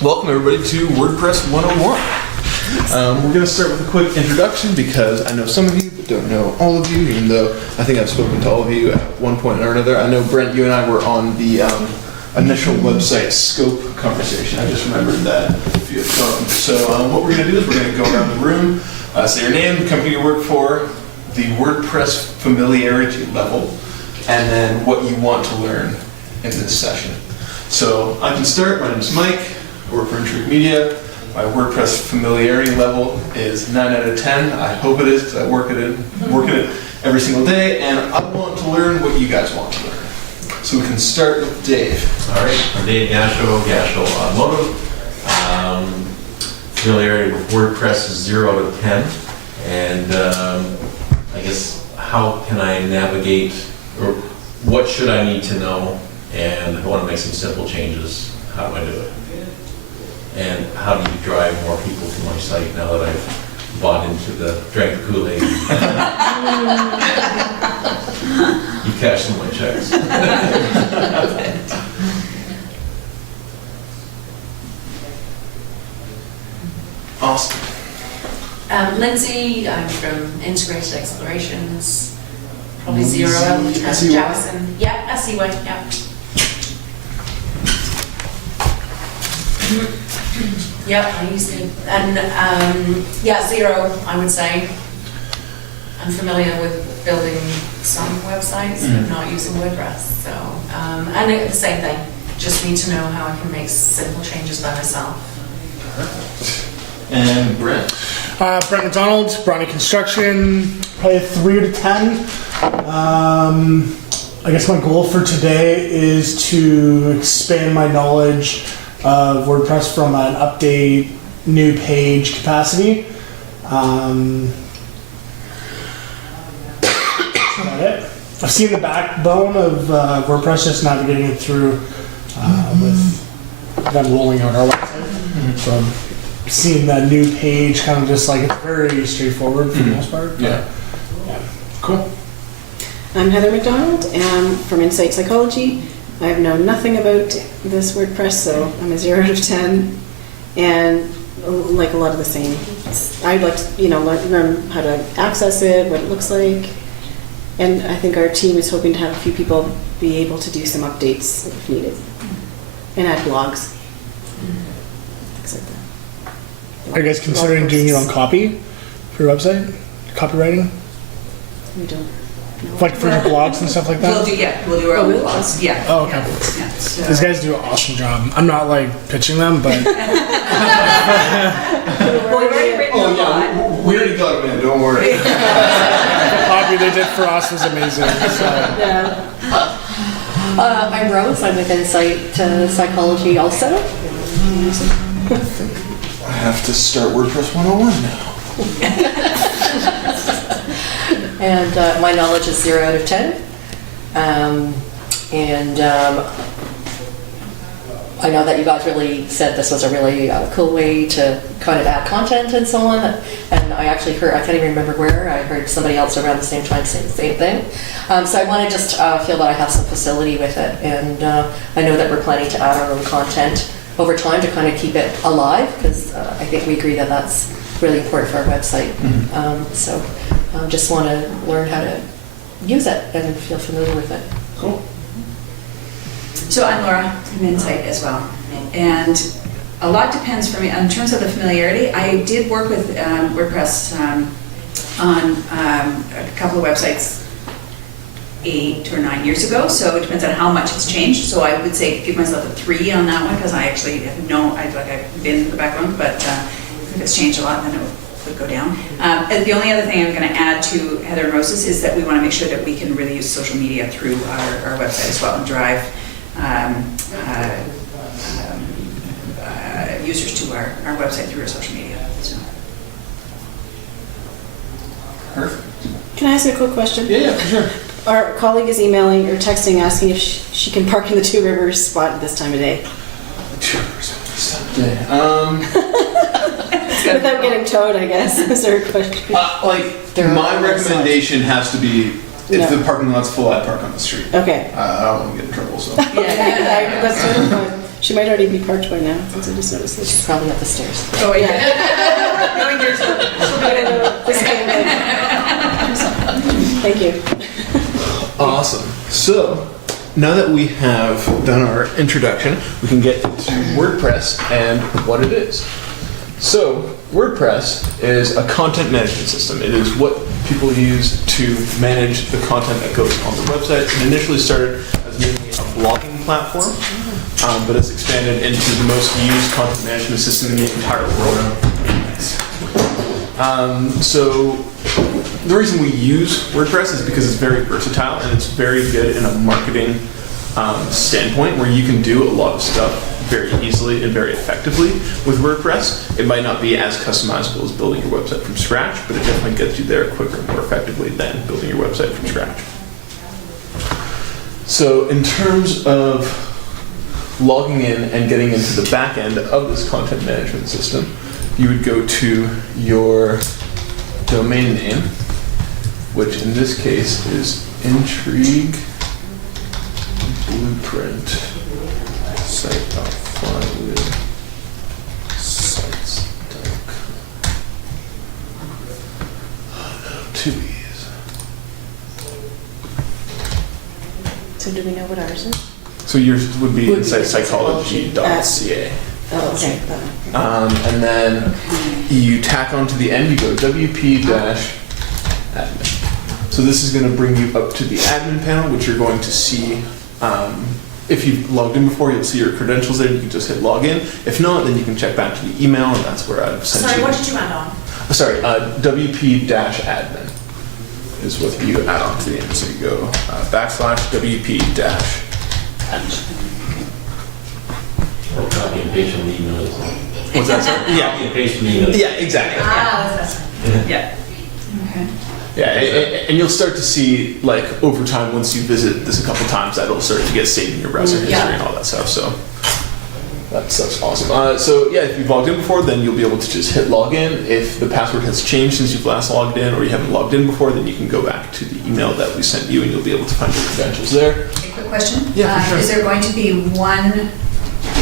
Welcome everybody to WordPress 101. We're going to start with a quick introduction because I know some of you but don't know all of you, even though I think I've spoken to all of you at one point or another. I know, Brent, you and I were on the initial website scope conversation. I just remembered that if you had come. So what we're going to do is we're going to go around the room, say your name, the company you work for, the WordPress familiarity level, and then what you want to learn in this session. So I can start. My name is Mike. I work for Intrigue Media. My WordPress familiarity level is 9 out of 10. I hope it is because I work at it every single day, and I want to learn what you guys want to learn. So we can start with Dave. All right, I'm Dave Gasho Automotive. Familiarity with WordPress is 0 out of 10, and I guess how can I navigate, or what should I need to know, and I want to make some simple changes. How do I do it? And how do you drive more people to my site now that I've bought into drank the Kool-Aid? You cashed some of my checks. Awesome. Lindsay, I'm from Integrated Explorations. Probably 0. Jackson. Yeah, SEY, yeah. Yep, I use it. And yeah, 0, I would say. I'm familiar with building some websites, but not using WordPress. So, and the same thing. Just need to know how I can make simple changes by myself. Perfect. And Brent. Brent McDonald, Brawny Construction, probably 3 out of 10. I guess my goal for today is to expand my knowledge of WordPress from an update, new page capacity. That's about it. I've seen the backbone of WordPress, just navigating it through with them rolling out our website. So I'm seeing that new page kind of just like it's very straightforward for the most part. Yeah. Cool. I'm Heather McDonald, and I'm from Insight Psychology. I've known nothing about this WordPress, so I'm a 0 out of 10, and like a lot of the same. I'd like to, learn how to access it, what it looks like, and I think our team is hoping to have a few people be able to do some updates if needed, and add blogs, things like that. Are you guys considering doing your own copy for your website? Copywriting? We don't. No. Like for your blogs and stuff like that? We'll do our own blogs. Yeah. Oh, okay. Yeah, so. These guys do an awesome job. I'm not like pitching them, but Well, we've already written a lot. We already got it, man. Don't worry. the copy they did for us was amazing. So. Yeah. I'm Rose. I'm with Insight Psychology also. I have to start WordPress 101 now. And my knowledge is 0 out of 10. I know that you guys really said this was a really cool way to kind of add content and so on. And I actually heard, I can't even remember where, I heard somebody else around the same time say the same thing. So I want to just feel that I have some facility with it. And I know that we're planning to add our own content over time to kind of keep it alive, because I think we agree that that's really important for our website. So just want to learn how to use it and feel familiar with it. Cool. So I'm Laura from Insight as well. And a lot depends for me. In terms of the familiarity, I did work with WordPress on a couple of websites 8 or 9 years ago, so it depends on how much it's changed. So I would say give myself a 3 on that one, because I actually have I've been in the background, but if it's changed a lot, then it would go down. And the only other thing I'm going to add to Heather and Rose's is that we want to make sure that we can really use social media through our website as well, and drive users to our website through our social media. So. Perfect. Can I ask you a quick question? Yeah, for sure. Our colleague is emailing or texting asking if she can park in the Two Rivers spot at this time of day. Without getting towed, I guess. Is there a question? My recommendation has to be if the parking lot's full, I park on the street. Okay. I don't want to get in trouble, so. That's sort of fine. She might already be parked by now, since I just noticed She's this. probably up the stairs. Oh, Yeah. yeah. Thank you. Awesome. So, now that we have done our introduction, we can get into WordPress and what it is. So, WordPress is a content management system. It is what people use to manage the content that goes on the website. It initially started as mainly a blogging platform, but it's expanded into the most used content management system in the entire world. So the reason we use WordPress is because it's very versatile and it's very good in a marketing standpoint where you can do a lot of stuff very easily and very effectively with WordPress. It might not be as customizable as building your website from scratch, but it definitely gets you there quicker and more effectively than building your website from scratch. So in terms of logging in and getting into the back end of this content management system, you would go to your domain name, which in this case is Intrigue Blueprint site.flywheelsites.com. Oh no, 2 E's. So do we know what ours is? So yours would be Would be insightpsychology.ca. Oh, Okay. that one. And then you tack onto the end, you go WP-admin. So this is going to bring you up to the admin panel, which you're going to see. If you've logged in before, you'll see your credentials there. You can just hit login. If not, then you can check back to the email, and that's where I've sent Sorry, you. what did you add on? Sorry, WP-admin is what you add on to the end. So you go /WP-admin. Or copy and paste from the email. What's that, sorry? Copy and paste from the email. Yeah, exactly. Yeah. Okay. Yeah, and you'll start to see, like, over time, once you visit this a couple times, that'll start to get saved in your browser history Yeah. and all that stuff, so that's awesome. So yeah, if you've logged in before, then you'll be able to just hit login. If the password has changed since you've last logged in, or you haven't logged in before, then you can go back to the email that we sent you, and you'll be able to find your credentials there. A quick question? Yeah, for sure. Is there going to be one,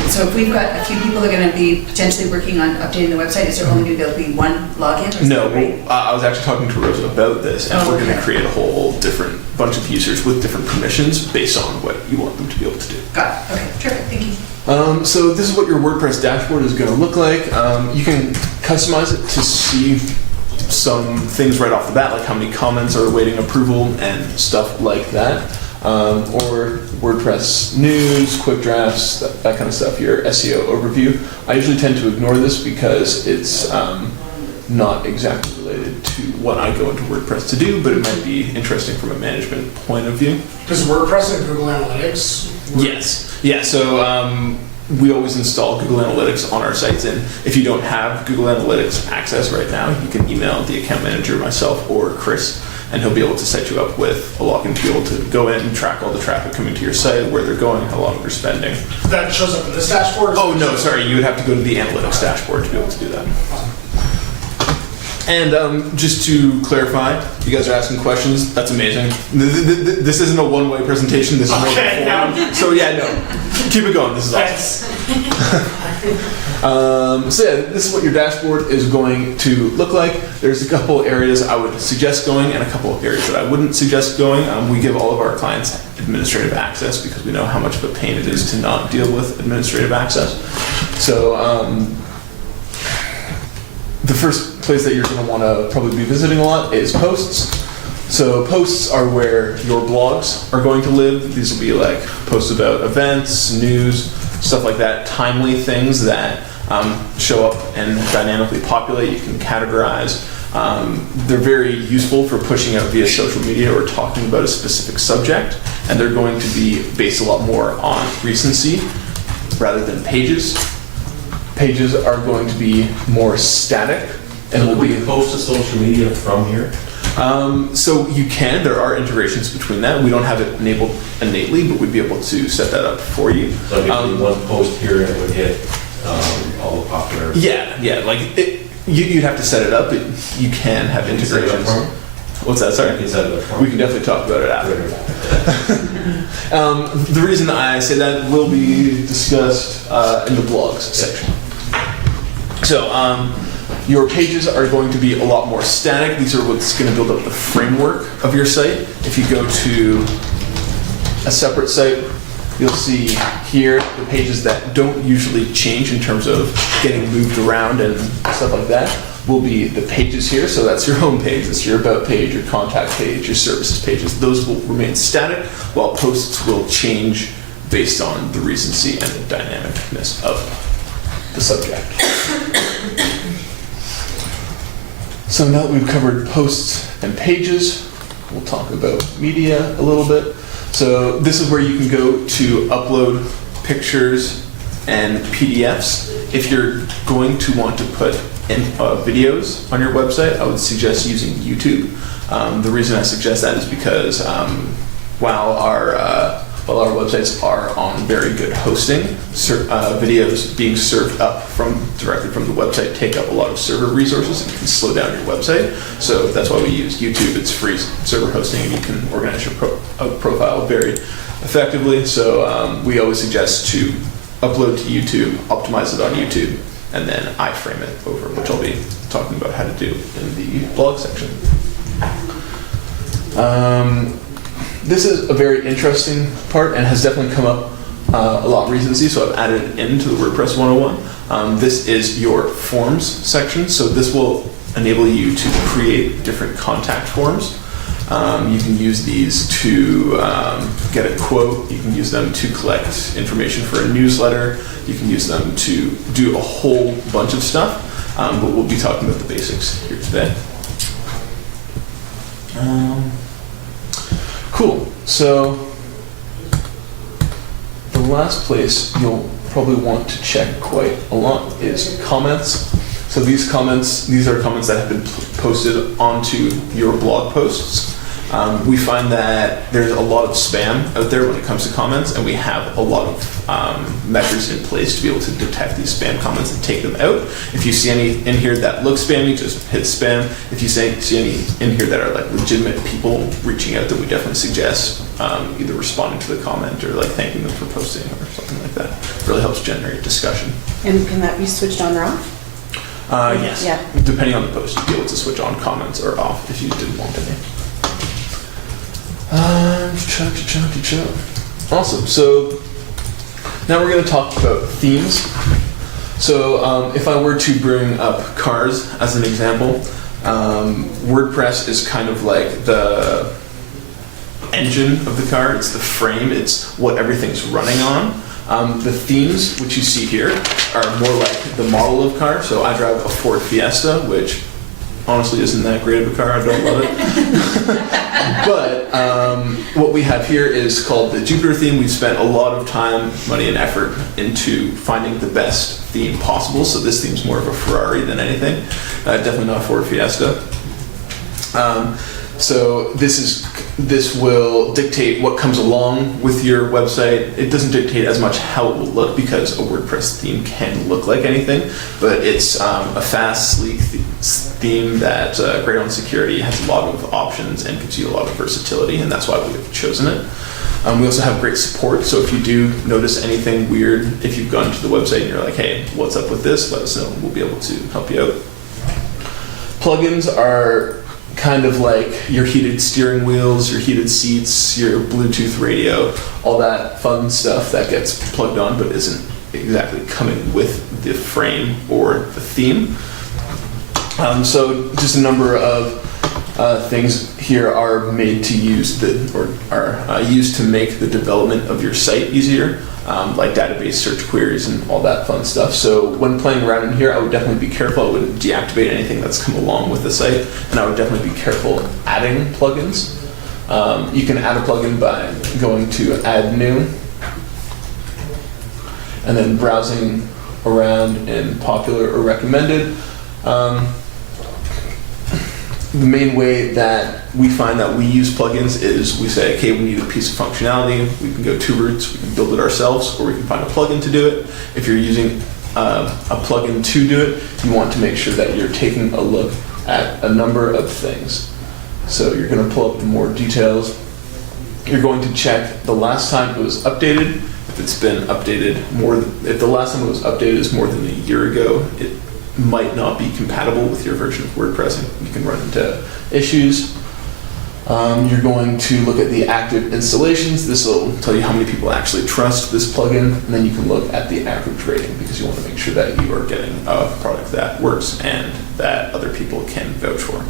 so if we've got a few people that are going to be potentially working on updating the website, is there only going to be able to be one login? Or is No, that right? I was actually talking to Rosa about this, and Oh, we're going to okay. create a whole different bunch of users with different permissions based on what you want them to be able to do. Got it. Okay, terrific. Thank you. So this is what your WordPress dashboard is going to look like. You can customize it to see some things right off the bat, like how many comments are awaiting approval and stuff like that. Or WordPress news, quick drafts, that kind of stuff, your SEO overview. I usually tend to ignore this because it's not exactly related to what I go into WordPress to do, but it might be interesting from a management point of view. Does WordPress and Google Analytics? Yes. Yeah, so we always install Google Analytics on our sites, and if you don't have Google Analytics access right now, you can email the account manager, myself, or Chris, and he'll be able to set you up with a login to be able to go in and track all the traffic coming to your site, where they're going, how long they're spending. That shows up in this dashboard? Oh, no, sorry, you would have to go to the Analytics dashboard to be able to do that. And just to clarify, you guys are asking questions. That's amazing. This isn't a one-way presentation. This is more Okay, of a forum. So yeah, no, keep it going. This is awesome. So yeah, this is what your dashboard is going to look like. There's a couple areas I would suggest going and a couple of areas that I wouldn't suggest going. We give all of our clients administrative access because we know how much of a pain it is to not deal with administrative access. So the first place that you're going to want to probably be visiting a lot is posts. So posts are where your blogs are going to live. These will be like posts about events, news, stuff like that, timely things that show up and dynamically populate. You can categorize. They're very useful for pushing out via social media or talking about a specific subject, and they're going to be based a lot more on recency rather than pages. Pages are going to be more static, and will we be post to social media from here? so you can. There are integrations between that. We don't have it enabled innately, but we'd be able to set that up for you. So if one post here, it would hit all the popular. Yeah, like you'd have to set it up. You can have Can you set it up integrations. for What's that, sorry? Is that the We can definitely talk about it after. The reason I say that will be discussed in the blogs section. So, your pages are going to be a lot more static. These are what's going to build up the framework of your site. If you go to a separate site, you'll see here the pages that don't usually change in terms of getting moved around and stuff like that will be the pages here. So that's your home page, that's your about page, your contact page, your services pages. Those will remain static, while posts will change based on the recency and the dynamicness of the subject. So now that we've covered posts and pages, we'll talk about media a little bit. So this is where you can go to upload pictures and PDFs. If you're going to want to put in videos on your website, I would suggest using YouTube. The reason I suggest that is because while our websites are on very good hosting, videos being served up directly from the website take up a lot of server resources and can slow down your website. So that's why we use YouTube. It's free server hosting and you can organize your profile very effectively. So we always suggest to upload to YouTube, optimize it on YouTube, and then iframe it over, which I'll be talking about how to do in the blog section. This is a very interesting part and has definitely come up a lot recently, so I've added it into the WordPress 101. This is your forms section, so this will enable you to create different contact forms. You can use these to get a quote, you can use them to collect information for a newsletter, you can use them to do a whole bunch of stuff, but we'll be talking about the basics here today. Cool, so the last place you'll probably want to check quite a lot is comments. So these are comments that have been posted onto your blog posts. We find that there's a lot of spam out there when it comes to comments, and we have a lot of measures in place to be able to detect these spam comments and take them out. If you see any in here that look spammy, just hit spam. If you see any in here that are like legitimate people reaching out, then we definitely suggest either responding to the comment or like thanking them for posting or something like that. It really helps generate discussion. And can that be switched on or off? Yes. Yeah. Depending on the post, you'd be able to switch on comments or off if you didn't want any. Awesome. So now we're going to talk about themes. So if I were to bring up cars as an example, WordPress is kind of like the engine of the car. It's the frame. It's what everything's running on. The themes, which you see here, are more like the model of car. So I drive a Ford Fiesta, which honestly isn't that great of a car. I don't love it. But what we have here is called the Jupiter theme. We've spent a lot of time, money, and effort into finding the best theme possible. So this theme's more of a Ferrari than anything. Definitely not a Ford Fiesta. So this will dictate what comes along with your website. It doesn't dictate as much how it will look because a WordPress theme can look like anything, but it's a fast, sleek theme that's great on security, has a lot of options, and gives you a lot of versatility, and that's why we've chosen it. We also have great support, so if you do notice anything weird, if you've gone to the website and you're like, hey, what's up with this? Let us know. We'll be able to help you out. Plugins are kind of like your heated steering wheels, your heated seats, your Bluetooth radio, all that fun stuff that gets plugged on but isn't exactly coming with the frame or the theme. So just a number of things here are made to use are used to make the development of your site easier, like database search queries and all that fun stuff. So when playing around in here, I would definitely be careful. I wouldn't deactivate anything that's come along with the site, and I would definitely be careful adding plugins. You can add a plugin by going to Add New, and then browsing around in Popular or Recommended. The main way that we find that we use plugins is we say, okay, we need a piece of functionality. We can go two routes. We can build it ourselves, or we can find a plugin to do it. If you're using a plugin to do it, you want to make sure that you're taking a look at a number of things. So you're going to pull up the more details. You're going to check the last time it was updated. If it's been updated if the last time it was updated is more than a year ago, it might not be compatible with your version of WordPress. You can run into issues. You're going to look at the active installations. This will tell you how many people actually trust this plugin, and then you can look at the average rating because you want to make sure that you are getting a product that works and that other people can vouch for.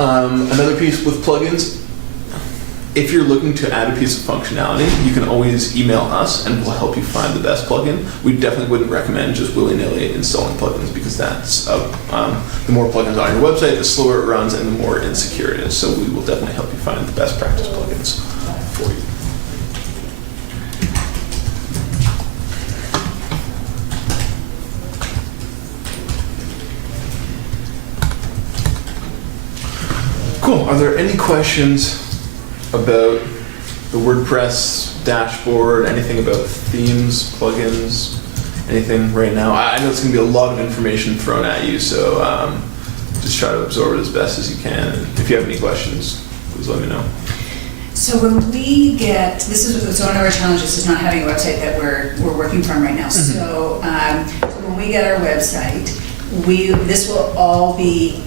Another piece with plugins, if you're looking to add a piece of functionality, you can always email us and we'll help you find the best plugin. We definitely wouldn't recommend just willy-nilly installing plugins because that's the more plugins on your website, the slower it runs and the more insecure it is. So we will definitely help you find the best practice plugins for you. Cool. Are there any questions about the WordPress dashboard, anything about themes, plugins, anything right now? I know it's going to be a lot of information thrown at you, so just try to absorb it as best as you can. And if you have any questions, please let me know. So when we get, so one of our challenges is not having a website that we're working from right now. So when we get our website, this will all be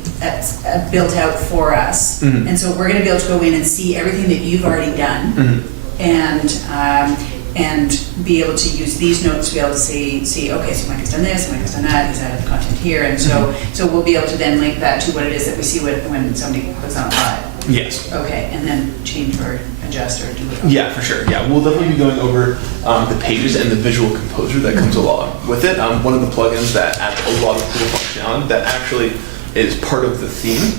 built out for us. And so we're going to be able to go in and see everything that you've already done and be able to use these notes to be able to see okay, so Mike has done this, Mike has done that, he's added the content here, and so we'll be able to then link that to what it is that we see when somebody puts on a live. Yes. Okay, and then change or adjust or do it. Yeah, for sure. Yeah, we'll definitely be going over the pages and the visual composer that comes along with it. One of the plugins that adds a lot of cool functionality that actually is part of the theme,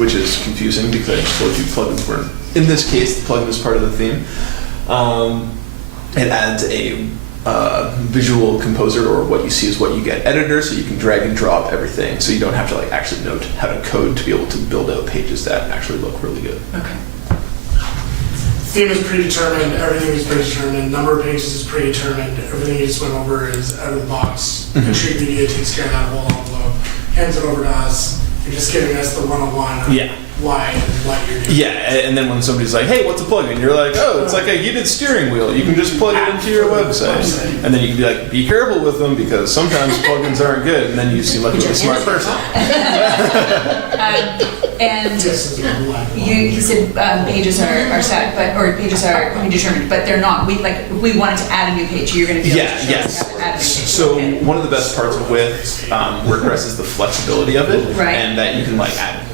which is confusing because I just told you plugins weren't. In this case, the plugin is part of the theme. It adds a visual composer, or what you see is what you get editor, so you can drag and drop everything, so you don't have to like actually note how to code to be able to build out pages that actually look really good. Okay. Theme is predetermined, everything is predetermined, number of pages is predetermined, everything you just went over is out of the box. Contribute Media takes care of that whole envelope, hands it over to us. You're just giving us the one-on-one on why and what you're doing. Yeah, and then when somebody's like, hey, what's a plugin? You're like, oh, it's like a heated steering wheel. You can just plug it into your website. And then you can be like, be careful with them because sometimes plugins aren't good, and then you seem like a smart person. And you said pages are set, or pages are predetermined, but they're not. If we wanted to add a new page, you're going to be able to show us how to add a new page. So one of the best parts with WordPress is the flexibility of it, and that you can like add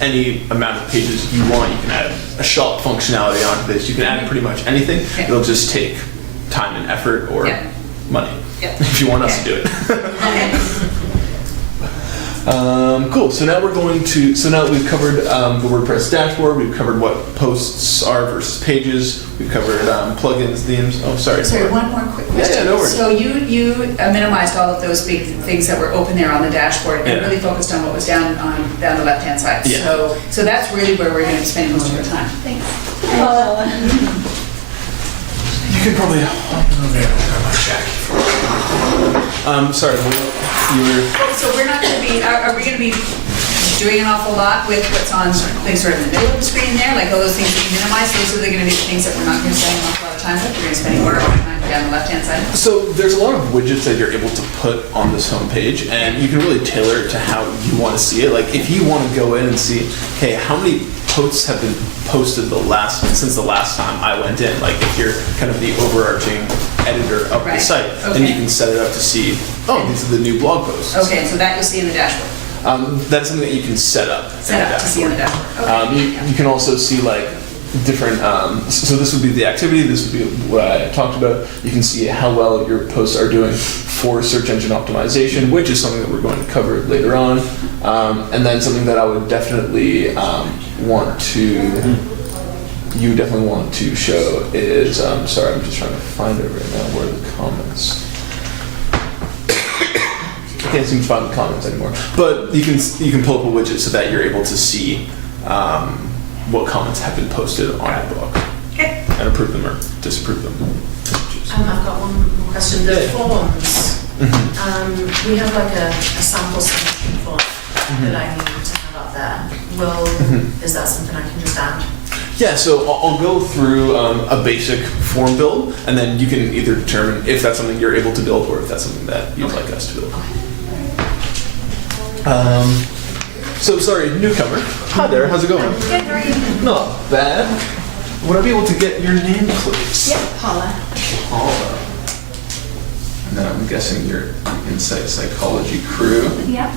any amount of pages you want. You can add a shop functionality onto this. You can add pretty much anything. It'll just take time and effort or money if you want us to do it. Cool. So now we're going to. So now that we've covered the WordPress dashboard, we've covered what posts are versus pages. We've covered plugins, themes. Oh, sorry. Sorry, one more quick question. Yeah, no worries. So you minimized all of those big things that were open there on the dashboard and really focused on what was down the left-hand side. Yeah. So that's really where we're going to be spending most of our time. Thanks. You can probably hop in over there and grab my check. Sorry, you were. So we're not going to be. Are we going to be doing an awful lot with what's on things sort of in the middle of the screen there, like all those things that you minimize? Those are going to be the things that we're not going to spend an awful lot of time with. We're going to spend more time down the left-hand side. So there's a lot of widgets that you're able to put on this homepage, and you can really tailor it to how you want to see it. Like if you want to go in and see, okay, how many posts have been posted since the last time I went in. Like if you're kind of the overarching editor of the site, then you can set it up to see, oh, these are the new blog posts. Okay, so that you'll see in the dashboard. That's something that you can set up. To see in the dashboard. Okay. You can also see like different, so this would be the activity, this would be what I talked about. You can see how well your posts are doing for search engine optimization, which is something that we're going to cover later on. And then something that I would definitely you definitely want to show is, sorry, I'm just trying to find it right now, where are the comments? I can't seem to find the comments anymore. But you can pull up a widget so that you're able to see what comments have been posted on your blog. And approve them or disapprove them. I've got one more question. The forms, We have like a sample submission form that I need to have up there. Is that something I can just add? Yeah, so I'll go through a basic form build, and then you can either determine if that's something you're able to build or if that's something that you'd like us to build. So sorry, newcomer. Hi there, how's it going? Good, how are you? Not bad. Would I be able to get your name, please? Yeah, Paula. Paula. And then I'm guessing you're Insight Psychology crew. Yep.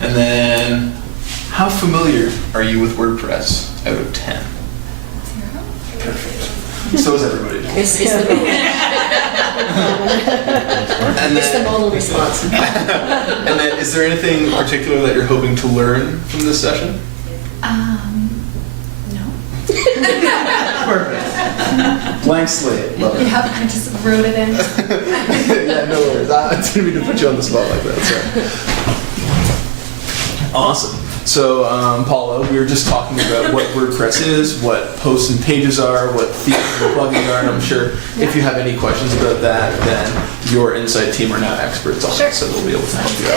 And then, how familiar are you with WordPress out of 10? 0. Perfect. So is everybody. It's the modal, And it's the then, modal response. and then, is there anything particular that you're hoping to learn from this session? No. Perfect. Blank slate. Love it. Yep, I just wrote it in. Yeah, no worries. I didn't mean to put you on the spot like that. Sorry. Awesome. So, Paula, we were just talking about what WordPress is, what posts and pages are, what themes and plugins are, and I'm sure if you have any questions about that, then your Insight team are now experts on it, so they'll be able to help you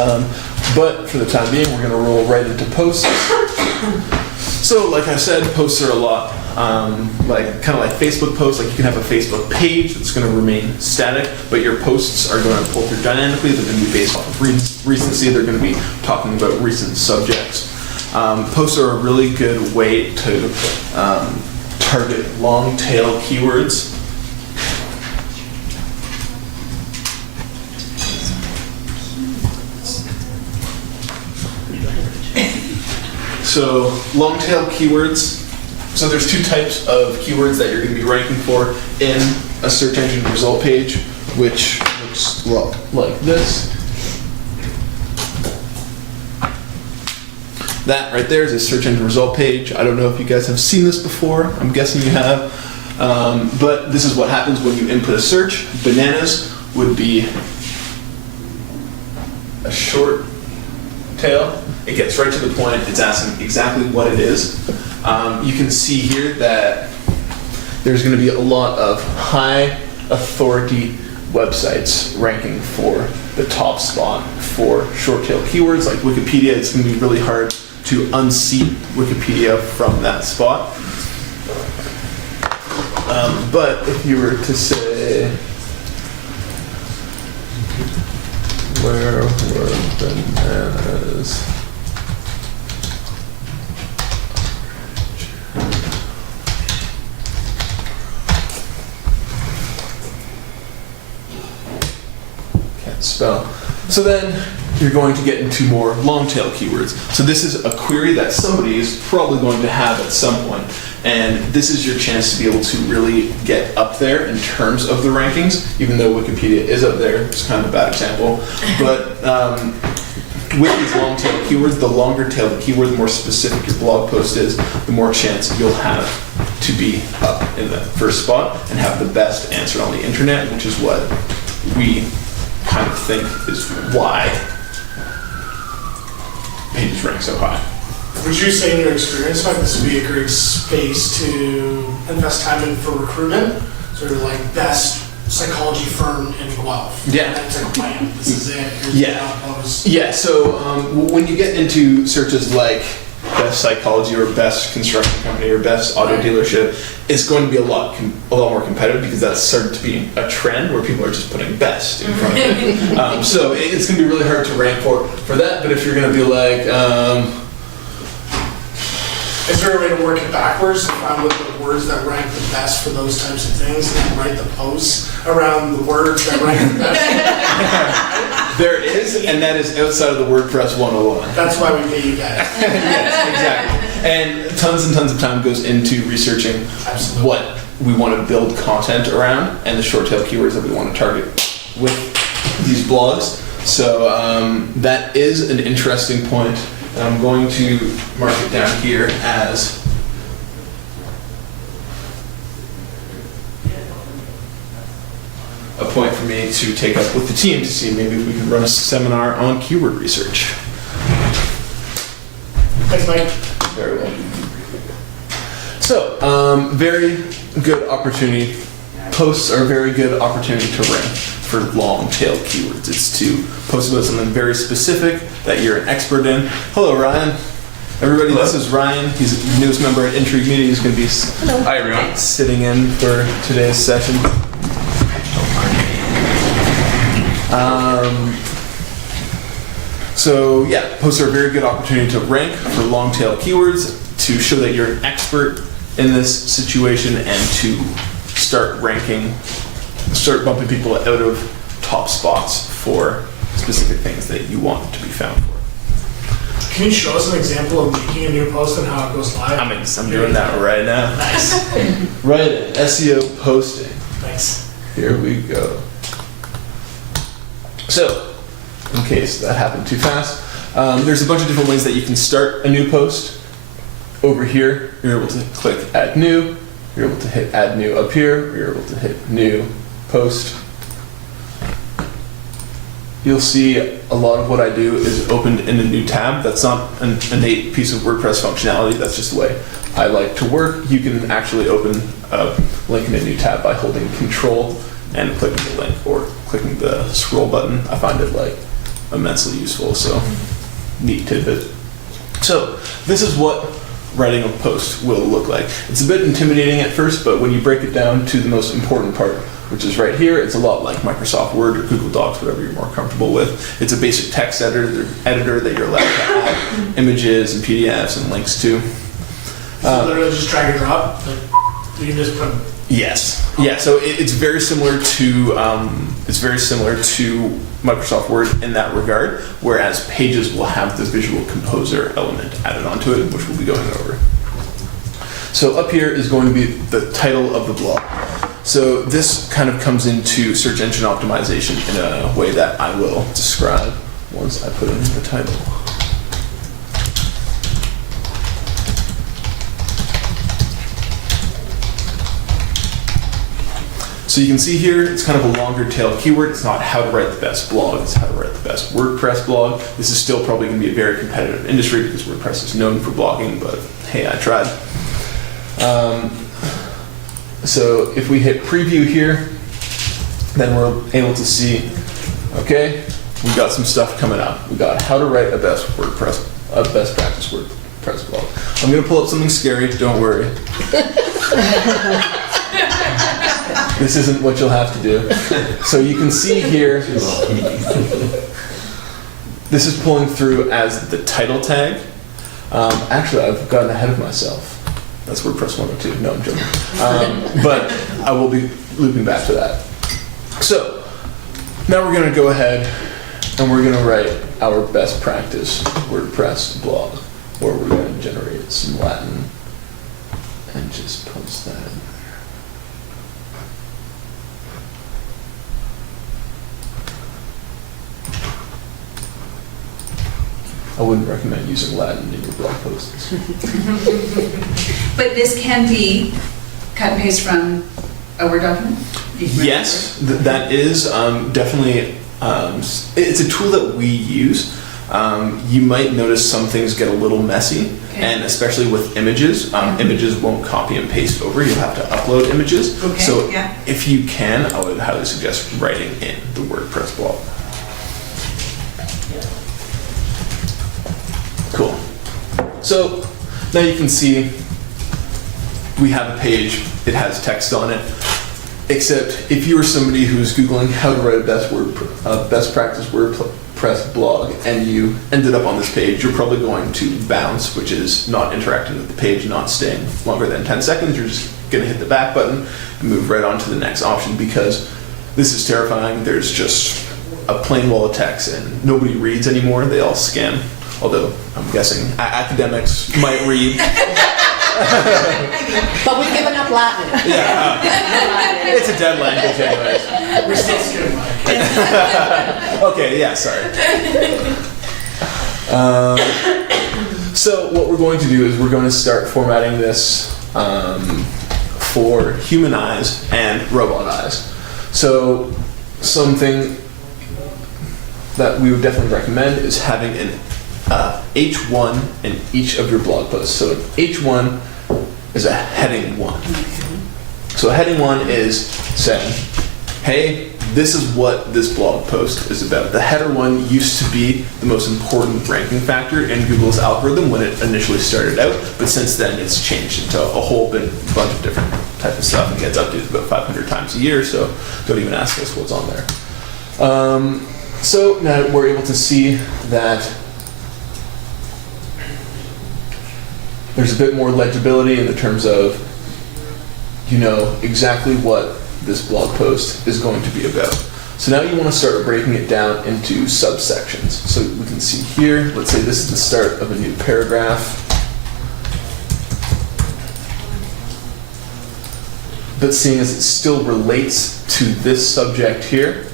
out. But for the time being, we're going to roll right into posts. So, like I said, posts are a lot kind of like Facebook posts. Like you can have a Facebook page that's going to remain static, but your posts are going to pull through dynamically. They're going to be based off of recency. They're going to be talking about recent subjects. Posts are a really good way to target long tail keywords. So long tail keywords. So there's two types of keywords that you're going to be ranking for in a search engine result page, which looks like this. That right there is a search engine result page. I don't know if you guys have seen this before. I'm guessing you have. But this is what happens when you input a search. Bananas would be a short tail. It gets right to the point. It's asking exactly what it is. You can see here that there's going to be a lot of high authority websites ranking for the top spot for short tail keywords like Wikipedia. It's going to be really hard to unseat Wikipedia from that spot. But if you were to say, where were bananas? Can't spell. So then you're going to get into more long tail keywords. So this is a query that somebody is probably going to have at some point. And this is your chance to be able to really get up there in terms of the rankings, even though Wikipedia is up there. It's kind of a bad example. But with these long tail keywords, the longer tail the keyword, the more specific your blog post is, the more chance you'll have to be up in the first spot and have the best answer on the internet, which is what we kind of think is why pages rank so high. Would you say in your experience, like this would be a great space to invest time in for recruitment? Sort of like best psychology firm in Guelph. Yeah. And it's like, bam, this is it. Here's Yeah. the job post. Yeah, so when you get into searches like best psychology or best construction company or best auto dealership, it's going to be a lot more competitive because that's started to be a trend where people are just putting best in front of it. So it's going to be really hard to rank for that, but if you're going to be like, Is there a way to work it backwards to find what the words that rank the best for those types of things and then write the posts around the words that rank the best? there is, and that is outside of the WordPress 101. That's why we pay you guys. Yes, exactly. And tons of time goes into researching Absolutely. what we want to build content around and the short tail keywords that we want to target with these blogs. So that is an interesting point. And I'm going to mark it down here as a point for me to take up with the team to see maybe we can run a seminar on keyword research. Thanks, Mike. Very well. So, very good opportunity posts are a very good opportunity to rank for long-tail keywords. It's to post about something very specific that you're an expert in. Hello, Ryan. Everybody, this is Ryan. He's the newest member at Intrigue Media. He's going to be Hi, everyone. sitting in for today's session. So yeah, posts are a very good opportunity to rank for long-tail keywords, to show that you're an expert in this situation, and to start ranking, start bumping people out of top spots for specific things that you want to be found for. Can you show us an example of making a new post and how it goes live? I'm doing that right now. Nice. Right, SEO posting. Nice. Here we go. So, in case that happened too fast, there's a bunch of different ways that you can start a new post. Over here, you're able to click Add New. You're able to hit Add New up here. You're able to hit New Post. You'll see a lot of what I do is opened in a new tab. That's not an innate piece of WordPress functionality. That's just the way I like to work. You can actually open a link in a new tab by holding Control and clicking the link, or clicking the scroll button. I find it like immensely useful, so neat tidbit. So this is what writing a post will look like. It's a bit intimidating at first, but when you break it down to the most important part, which is right here, it's a lot like Microsoft Word or Google Docs, whatever you're more comfortable with. It's a basic text editor that you're allowed to add images and PDFs and links to. So literally just drag and drop? Like, you can just put... Yes. Yeah. So it's very similar to Microsoft Word in that regard, whereas Pages will have the visual composer element added onto it, which we'll be going over. So up here is going to be the title of the blog. So this kind of comes into search engine optimization in a way that I will describe once I put in the title. So you can see here, it's kind of a longer tail keyword. It's not how to write the best blog, it's how to write the best WordPress blog. This is still probably going to be a very competitive industry because WordPress is known for blogging, but hey, I tried. So if we hit preview here, then we're able to see, okay, we've got some stuff coming up. We got how to write a best practice WordPress blog. I'm going to pull up something scary, don't worry. This isn't what you'll have to do. So you can see here, this is pulling through as the title tag. Actually, I've gotten ahead of myself. That's WordPress 102. No, I'm joking. But I will be looping back to that. So now we're going to go ahead and we're going to write our best practice WordPress blog, where we're going to generate some Latin and just post that in there. I wouldn't recommend using Latin in your blog posts. But this can be cut and paste from a Word document? Yes, that is definitely, it's a tool that we use. You might notice some things get a little messy, and especially with images, images won't copy and paste over. You'll have to upload images. Okay, So yeah. if you can, I would highly suggest writing in the WordPress blog. Cool. So now you can see we have a page. It has text on it. Except if you were somebody who's Googling how to write a best practice WordPress blog and you ended up on this page, you're probably going to bounce, which is not interacting with the page, not staying longer than 10 seconds. You're just going to hit the back button and move right on to the next option, because this is terrifying. There's just a plain wall of text and nobody reads anymore. They all scan. Although I'm guessing academics might read. But we've given up Latin. Yeah, it's a dead language anyways. We're still skipping by. Okay, yeah, sorry. So what we're going to do is we're going to start formatting this for human eyes and robot eyes. So something that we would definitely recommend is having an H1 in each of your blog posts. So H1 is a heading 1. So heading 1 is saying, hey, this is what this blog post is about. The header 1 used to be the most important ranking factor in Google's algorithm when it initially started out, but since then it's changed into a whole bunch of different type of stuff, and it gets updated about 500 times a year, so don't even ask us what's on there. So now we're able to see that there's a bit more legibility in the terms of, you know exactly what this blog post is going to be about. So now you want to start breaking it down into subsections. So we can see here, let's say this is the start of a new paragraph. But seeing as it still relates to this subject here,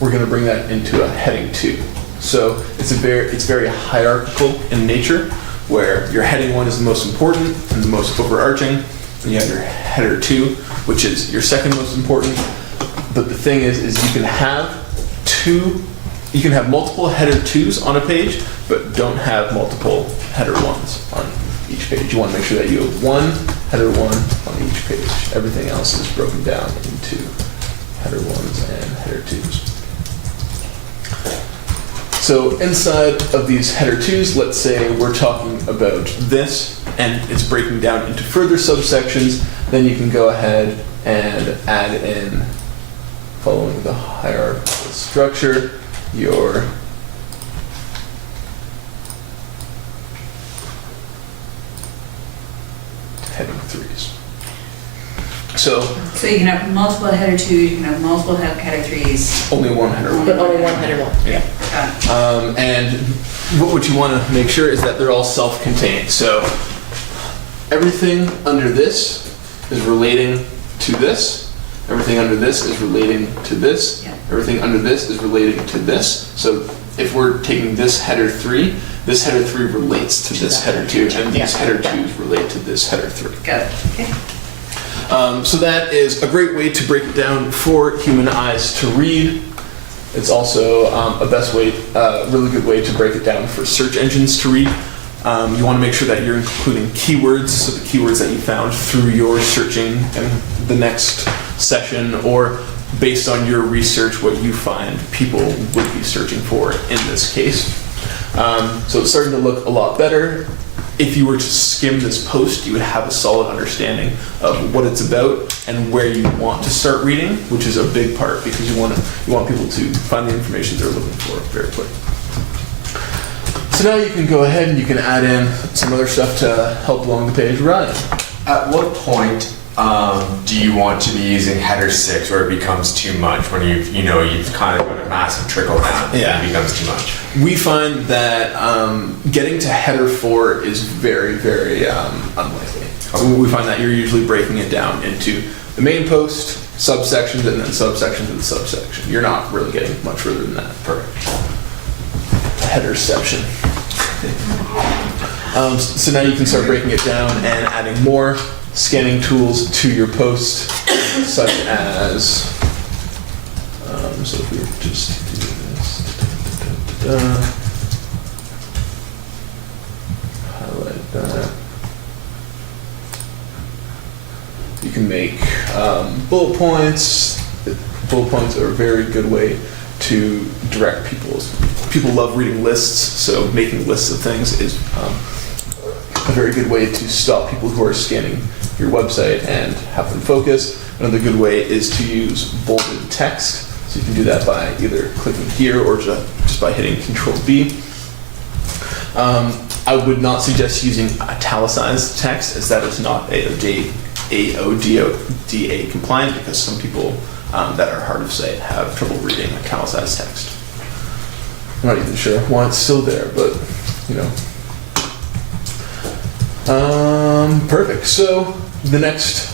we're going to bring that into a heading 2. So it's very hierarchical in nature, where your heading 1 is the most important and the most overarching, and you have your header 2, which is your second most important. But the thing is you can have multiple header 2s on a page, but don't have multiple header 1s on each page. You want to make sure that you have one header 1 on each page. Everything else is broken down into header 1s and header 2s. So inside of these header 2s, let's say we're talking about this, and it's breaking down into further subsections, then you can go ahead and add in, following the hierarchical structure, your heading 3s. So you can have multiple header 2s, you can have multiple header 3s. only one header 1. But only one header 1. Yeah. Got it. And what you want to make sure is that they're all self-contained. So everything under this is relating to this. Everything under this is relating to this. Yeah. Everything under this is relating to this. So if we're taking this header 3 relates to this header 2, and these header 2s relate to this header 3. Got it. Okay. So that is a great way to break it down for human eyes to read. It's also a really good way to break it down for search engines to read. You want to make sure that you're including keywords, so the keywords that you found through your searching in the next session, or based on your research, what you find people would be searching for in this case. So it's starting to look a lot better. If you were to skim this post, you would have a solid understanding of what it's about and where you want to start reading, which is a big part, because you want people to find the information they're looking for very quick. So now you can go ahead and you can add in some other stuff to help along the page. Ryan. At what point do you want to be using header 6 where it becomes too much, when you've kind of got a massive trickle down and it becomes too much? We find that getting to header 4 is very, very unlikely. We find that you're usually breaking it down into the main post, subsections, and then subsection to the subsection. You're not really getting much further than that per headerception. So now you can start breaking it down and adding more scanning tools to your post, such as, so if we were just to do this, highlight that. You can make bullet points. Bullet points are a very good way to direct people love reading lists, so making lists of things is a very good way to stop people who are scanning your website and have them focus. Another good way is to use bolded text. So you can do that by either clicking here or just by hitting Control B. I would not suggest using italicized text, as that is not AODA compliant, because some people that are hard of sight have trouble reading italicized text. I'm not even sure why it's still there, but you know. Perfect. So the next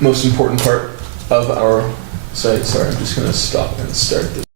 most important part of our site, sorry, I'm just going to stop and start this.